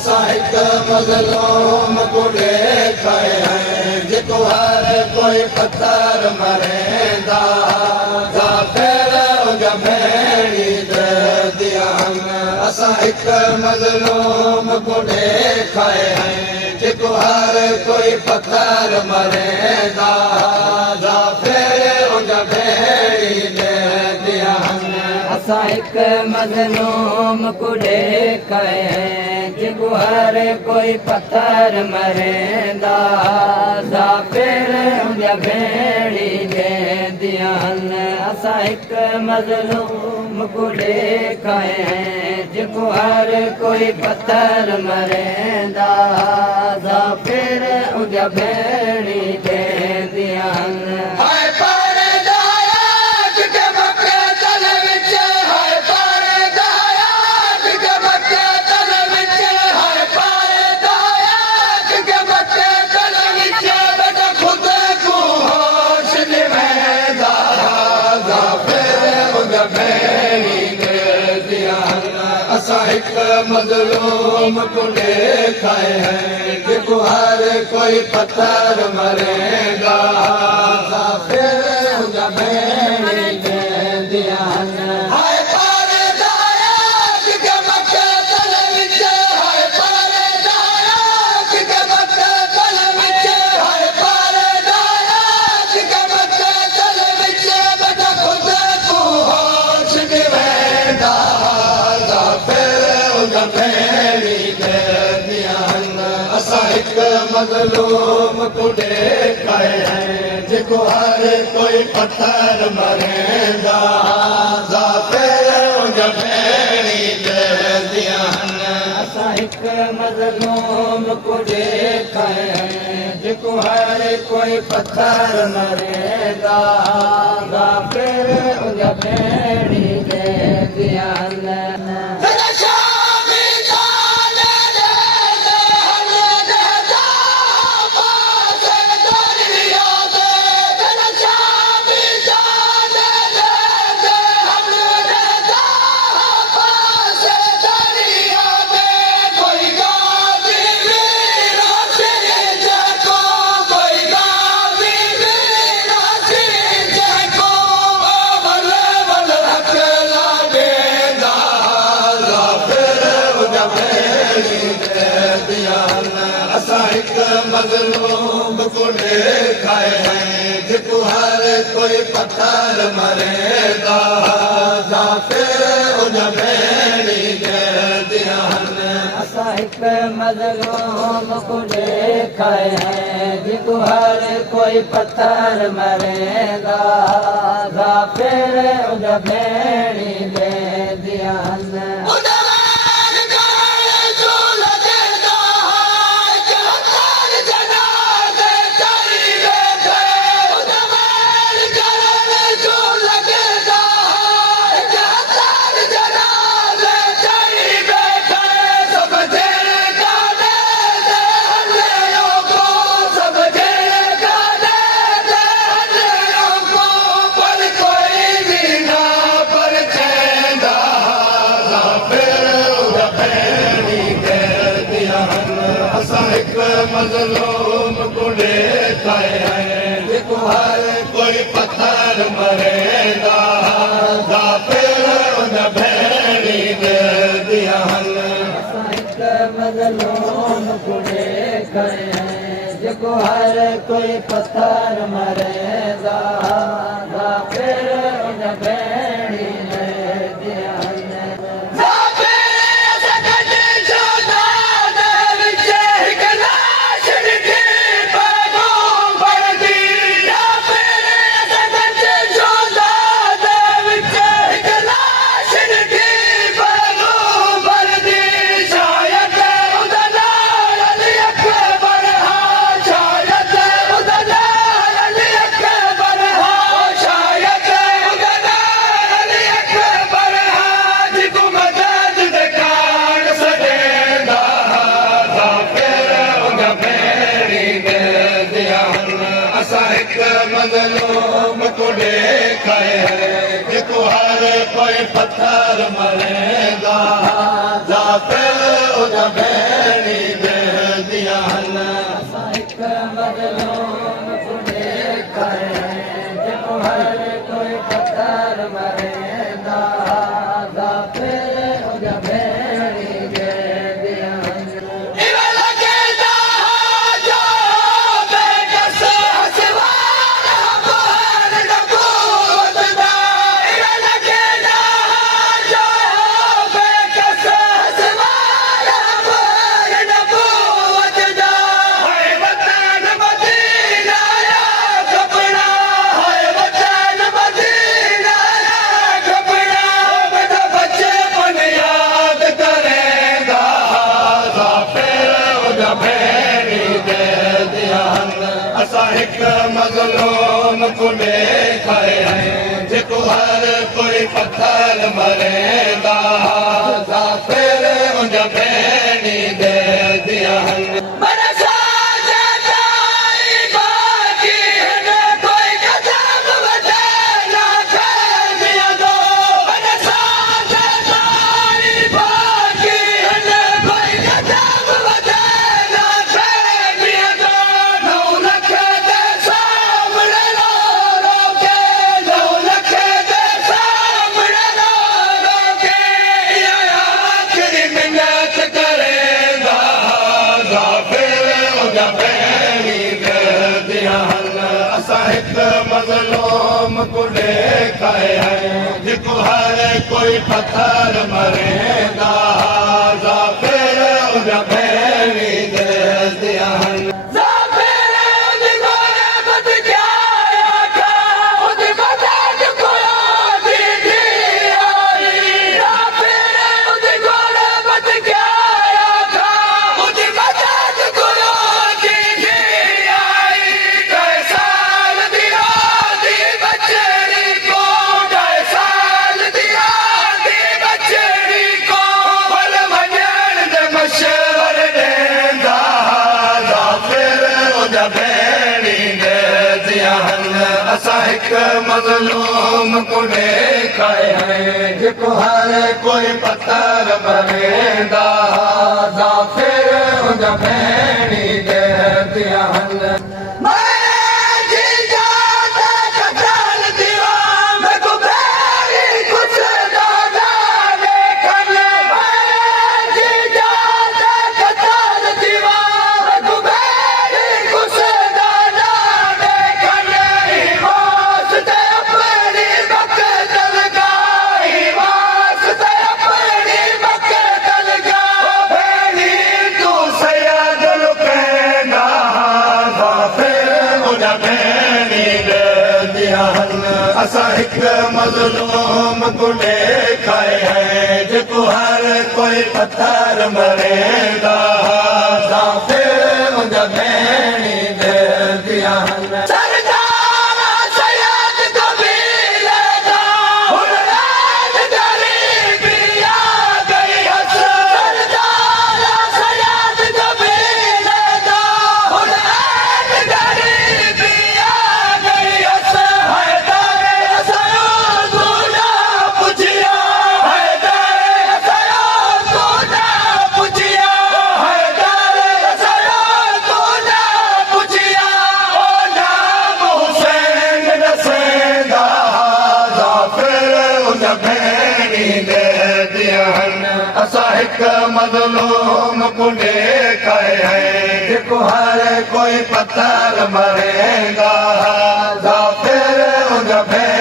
असां हिक मज़लूम को ॾेखाए हैं जेको हर कोई पत्थर मरेंदा ज़ाफ़िर उनजा भेड़ी दिया असां हिक मज़लूम को ॾेखाए हैं जेको हर कोई पत्थर मरेंदा ज़ाफ़िर उनजा भेड़ी दिया असां हिक मज़लूम को ॾेखाए हैं जेको हर कोई पत्थर मरेंदा ज़ाफ़िर उनजा भेड़ी ॾेंदियूं आहिनि असां हिक मज़लूम को ॾेखाए हैं जेको हर कोई पत्थर मरेंदा ज़ाफ़िर उनजा भेड़ी ॾेंदियूं आहिनि असां हिक मज़लूम को ॾेखाए हैं जेको हर कोई पत्थर मरेंदा ज़ाफ़िर उनजा भेड़ी ॾेंदियूं आहिनि मज़लूम को ॾेखाए हैं जेको हर कोई पत्थर मरेंदा ज़ाफ़िर उनजा भेड़ी ॾेंदियूं आहिनि असां हिक मज़लूम को ॾेखाए हैं जेको हर कोई पत्थर मरेंदा ज़ाफ़िर उनजा भेड़ी ॾेंदियूं आहिनि असां हिक मज़लूम को ॾेखाए हैं जेको हर कोई पत्थर मरेंदा ज़ाफ़िर उनजा भेड़ी ॾेंदियूं आहिनि असां हिक मज़लूम को ॾेखाए हैं जेको हर कोई पत्थर मरेंदा ज़ाफ़िर उनजा भेड़ी ॾेंदियूं आहिनि मज़लूम को ॾेखाए हैं जेको हर कोई पत्थर मरेंदा ज़ाफ़िर उनजा भेड़ी ॾेंदियूं आहिनि असां हिक मज़लूम को ॾेखाए हैं जेको हर कोई पत्थर मरेंदा ज़ाफ़िर उनजा भेड़ी ॾेंदियूं आहिनि मज़लूम को ॾेखाए हैं जेको हर कोई पत्थर मरेंदा ज़ाफ़िर उन भेणी दिया हन असां हिकु मज़लूम को ॾेखारियो जेको हर कोई पथर मरेंदा ज़ाफ़िर उन भेणी दिया हन मज़लूम को ॾेखारियो जेको हर कोई पथर मरेंदा ज़ाफ़िर उन भेणी दिया हन मज़लूम को ॾेखारियो जेको हर कोई पथर मरेंदा ज़ाफ़िर उन भेणी दिया हन मज़लूम को ॾेखारियो जेको हर कोई पथर मरेंदा ज़ाफ़िर उन भेणी दिया हन असां हिकु मज़लूम को ॾेखारियो जेको हर कोई पथर मरेंदा ज़ाफ़िर उन भेणी दिया हन मज़लूम को ॾेखारियो जेको हर कोई पथर मरेंदा ज़ाफ़िर उन भेणी